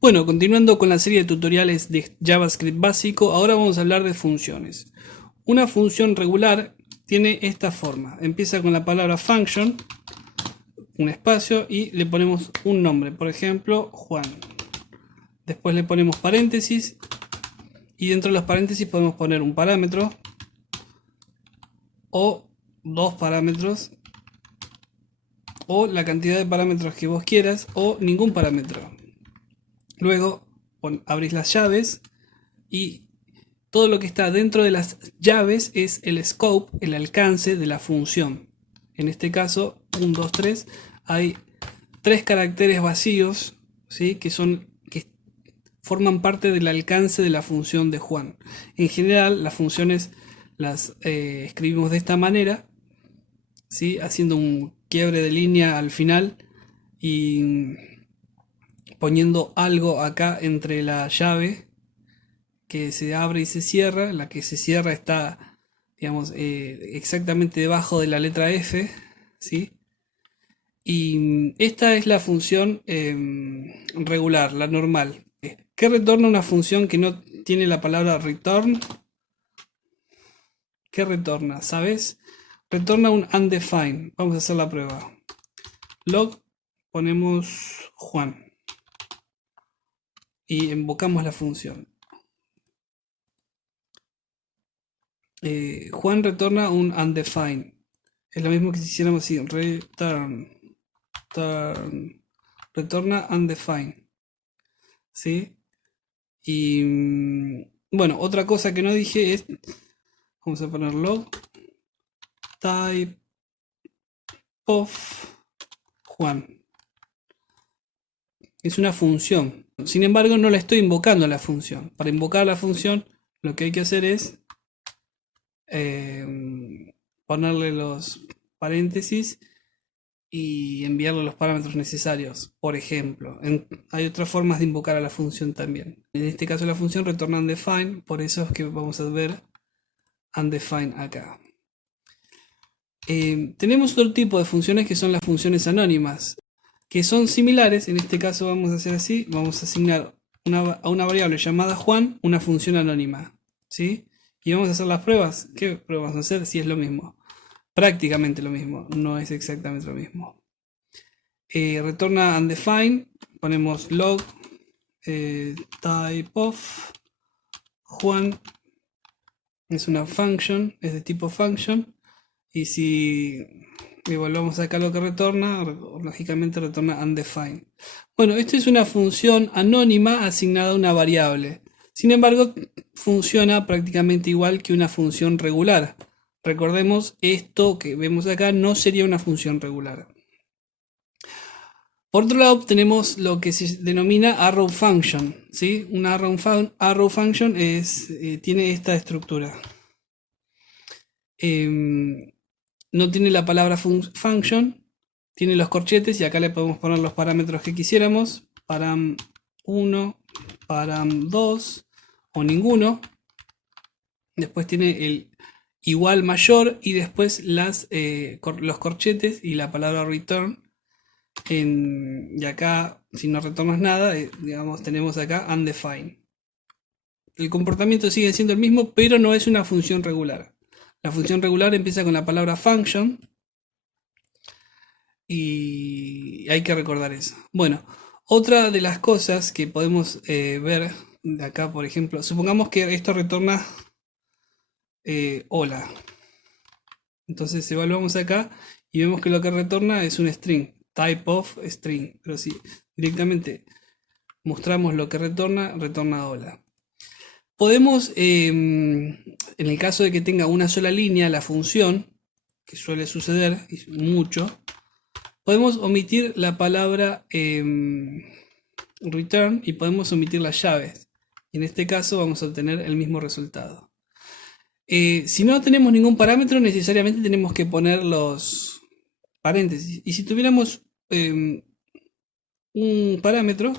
Bueno, continuando con la serie de tutoriales de JavaScript básico, ahora vamos a hablar de funciones. Una función regular tiene esta forma. Empieza con la palabra function, un espacio y le ponemos un nombre, por ejemplo, Juan. Después le ponemos paréntesis y dentro de los paréntesis podemos poner un parámetro o dos parámetros o la cantidad de parámetros que vos quieras o ningún parámetro. Luego abrís las llaves y todo lo que está dentro de las llaves es el scope, el alcance de la función. En este caso, 1, 2, 3, hay 3 caracteres vacíos, ¿sí? que forman parte del alcance de la función de Juan. En general, las funciones las escribimos de esta manera, ¿sí? haciendo un quiebre de línea al final y poniendo algo acá entre la llave que se abre y se cierra. La que se cierra está, digamos, exactamente debajo de la letra F, ¿sí? Y esta es la función regular, la normal. ¿Qué retorna una función que no tiene la palabra return? ¿Qué retorna? ¿Sabes? Retorna un undefined. Vamos a hacer la prueba. Log, ponemos Juan y invocamos la función. Juan retorna un undefined. Es lo mismo que si hiciéramos así, retorna undefined. ¿Sí? Y bueno, otra cosa que no dije es, vamos a poner log type of Juan. Es una función. Sin embargo, no la estoy invocando a la función. Para invocar la función, lo que hay que hacer es ponerle los paréntesis y enviarle los parámetros necesarios. Por ejemplo, hay otras formas de invocar a la función también. En este caso la función retorna undefined, por eso es que vamos a ver undefined acá. Tenemos otro tipo de funciones que son las funciones anónimas, que son similares. En este caso vamos a hacer así, vamos a asignar a una variable llamada Juan una función anónima, ¿sí? Y vamos a hacer las pruebas. ¿Qué pruebas vamos a hacer? Si es lo mismo. Prácticamente lo mismo, no es exactamente lo mismo. Retorna undefined, ponemos log type of Juan, es una function, es de tipo function, y si evaluamos acá lo que retorna, lógicamente retorna undefined. Bueno, esto es una función anónima asignada a una variable. Sin embargo, funciona prácticamente igual que una función regular. Recordemos, esto que vemos acá no sería una función regular. Por otro lado, tenemos lo que se denomina arrow function, ¿sí? Una arrow function tiene esta estructura. No tiene la palabra function, tiene los corchetes y acá le podemos poner los parámetros que quisiéramos. Param 1, param 2 o ninguno. Después tiene el igual mayor y después los corchetes y la palabra return. Y acá, si no retornas nada, digamos, tenemos acá undefined. El comportamiento sigue siendo el mismo, pero no es una función regular. La función regular empieza con la palabra function y hay que recordar eso. Bueno, otra de las cosas que podemos ver de acá, por ejemplo, supongamos que esto retorna hola. Entonces evaluamos acá y vemos que lo que retorna es un string, type of string. Pero si directamente mostramos lo que retorna hola. Podemos, en el caso de que tenga una sola línea la función, que suele suceder mucho, podemos omitir la palabra return y podemos omitir las llaves. Y en este caso vamos a obtener el mismo resultado. Si no tenemos ningún parámetro, necesariamente tenemos que poner los paréntesis. Y si tuviéramos un parámetro,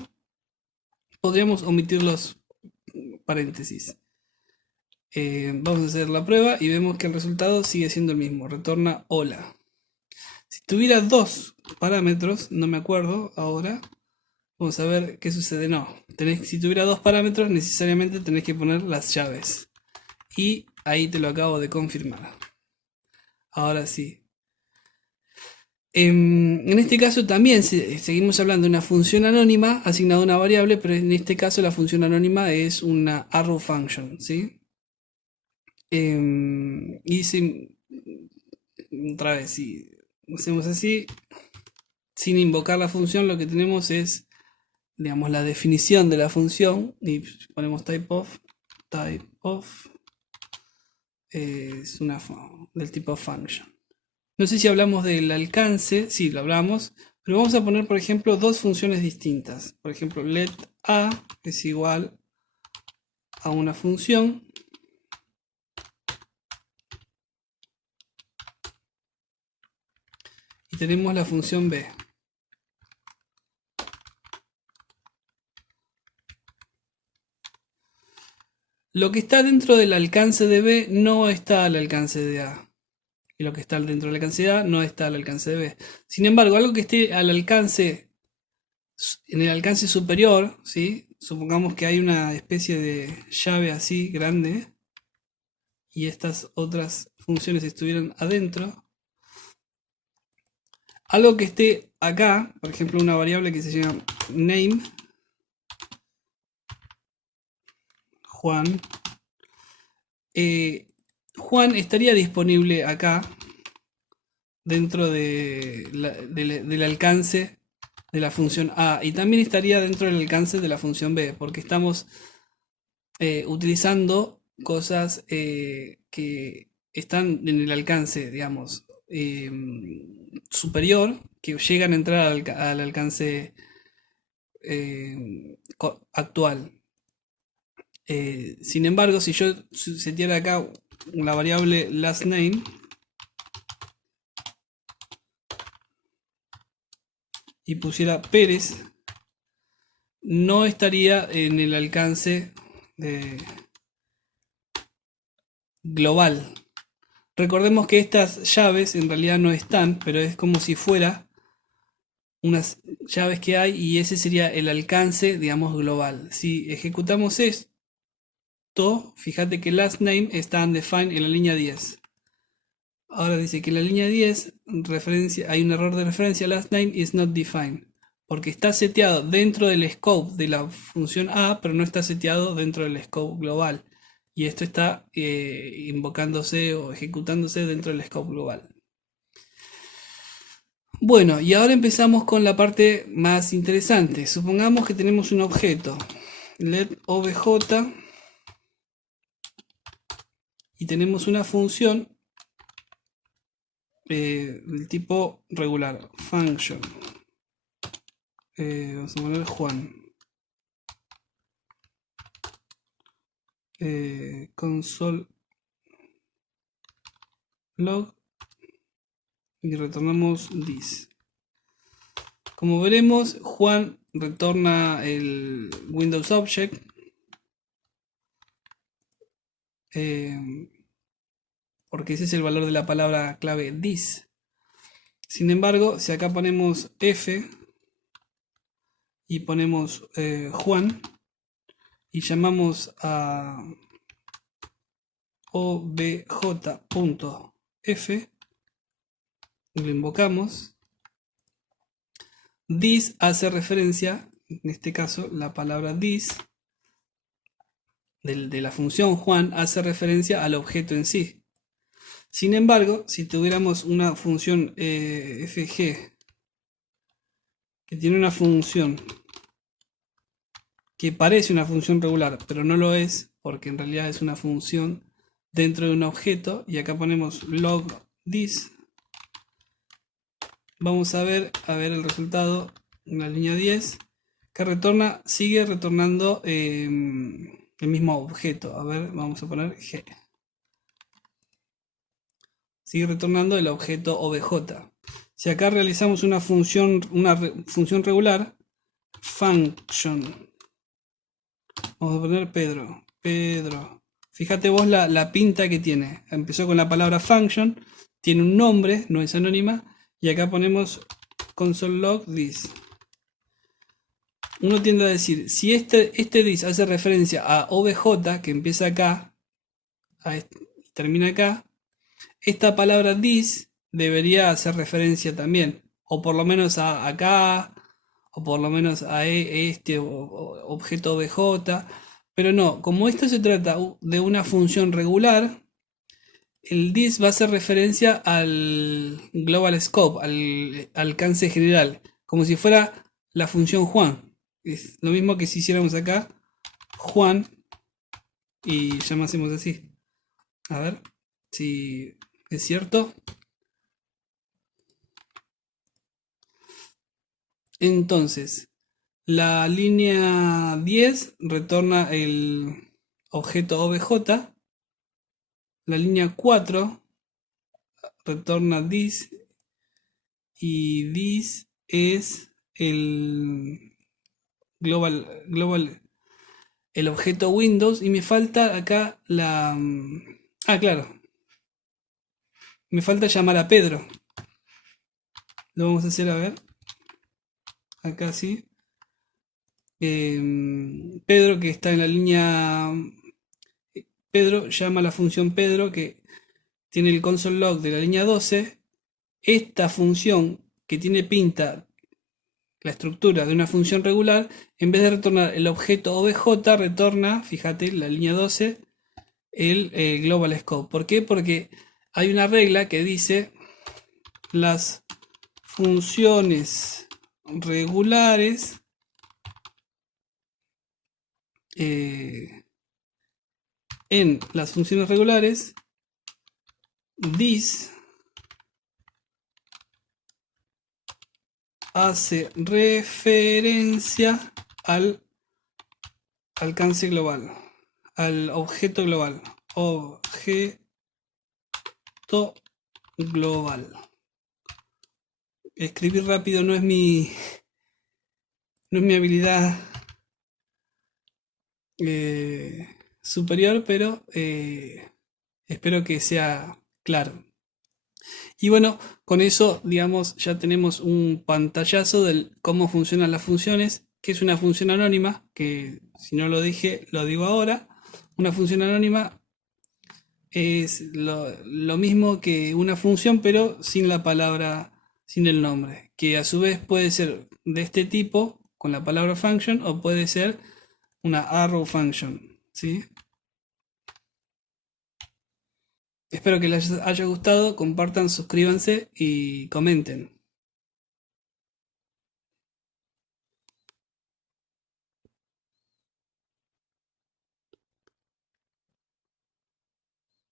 podríamos omitir los paréntesis. Vamos a hacer la prueba y vemos que el resultado sigue siendo el mismo, retorna hola. Si tuviera dos parámetros, no me acuerdo ahora, Vamos a ver qué sucede. No, si tuviera dos parámetros, necesariamente tenés que poner las llaves. Y ahí te lo acabo de confirmar. Ahora sí. En este caso también seguimos hablando de una función anónima asignada a una variable, pero en este caso la función anónima es una arrow function, ¿sí? Y otra vez, si hacemos así, sin invocar la función, lo que tenemos es, digamos, la definición de la función y ponemos type of es una del tipo function. No sé si hablamos del alcance, sí, lo hablamos, pero vamos a poner, por ejemplo, dos funciones distintas. Por ejemplo, let a es igual a una función y tenemos la función b. Lo que está dentro del alcance de b no está al alcance de a. Y lo que está dentro del alcance de a no está al alcance de b. Sin embargo, algo que esté al alcance, en el alcance superior, ¿sí? Supongamos que hay una especie de llave así grande y estas otras funciones estuvieran adentro. Algo que esté acá, por ejemplo, una variable que se llama name Juan. Juan estaría disponible acá dentro del alcance de la función A y también estaría dentro del alcance de la función B, porque estamos utilizando cosas que están en el alcance, digamos, superior, que llegan a entrar al alcance actual. Sin embargo, si yo seteara acá la variable last name y pusiera Pérez, no estaría en el alcance global. Recordemos que estas llaves en realidad no están, pero es como si fuera unas llaves que hay y ese sería el alcance, digamos, global. Si ejecutamos esto, fíjate que last name está undefined en la línea 10. Ahora dice que en la línea 10 hay un error de referencia, last name is not defined, porque está seteado dentro del scope de la función A, pero no está seteado dentro del scope global. Y esto está invocándose o ejecutándose dentro del scope global. Bueno, y ahora empezamos con la parte más interesante. Supongamos que tenemos un objeto, let obj, y tenemos una función del tipo regular, function. Vamos a poner Juan. Console log y retornamos this. Como veremos, Juan retorna el Windows Object porque ese es el valor de la palabra clave this. Sin embargo, si acá ponemos f y ponemos Juan y llamamos a obj.f y lo invocamos, this hace referencia, en este caso la palabra this de la función Juan hace referencia al objeto en sí. Sin embargo, si tuviéramos una función fg que tiene una función que parece una función regular, pero no lo es, porque en realidad es una función dentro de un objeto, y acá ponemos log this, vamos a ver el resultado en la línea 10, que retorna, sigue retornando el mismo objeto. A ver, vamos a poner g. Sigue retornando el objeto obj. Si acá realizamos una función regular, function, vamos a poner Pedro. Fíjate vos la pinta que tiene. Empezó con la palabra function, tiene un nombre, no es anónima, y acá ponemos console log this. uno tiende a decir, si este this hace referencia a obj, que empieza acá, termina acá, esta palabra this debería hacer referencia también, o por lo menos a acá, o por lo menos a este objeto obj, pero no, como esto se trata de una función regular, el this va a hacer referencia al global scope, al alcance general, como si fuera la función Juan. Es lo mismo que si hiciéramos acá Juan y llamásemos así. A ver si es cierto. Entonces, la línea 10 retorna el objeto obj. La línea 4 retorna this. Y this es el global, el objeto Windows. Y me falta acá la... Ah, claro. Me falta llamar a Pedro. Lo vamos a hacer a ver. Acá sí. Pedro, que está en la línea. Pedro llama a la función Pedro, que tiene el console log de la línea 12. Esta función que tiene pinta la estructura de una función regular, en vez de retornar el objeto obj, retorna, fíjate, la línea 12, el global scope. ¿Por qué? Porque hay una regla que dice las funciones regulares en las funciones regulares this hace referencia al alcance global, al objeto global, objeto global. Escribir rápido no es mi habilidad superior, pero espero que sea claro. Y bueno, con eso, digamos, ya tenemos un pantallazo de cómo funcionan las funciones, que es una función anónima, que si no lo dije, lo digo ahora. Una función anónima es lo mismo que una función, pero sin la palabra, sin el nombre, que a su vez puede ser de este tipo, con la palabra function, o puede ser una arrow function, ¿sí? Espero que les haya gustado, compartan, suscríbanse y comenten.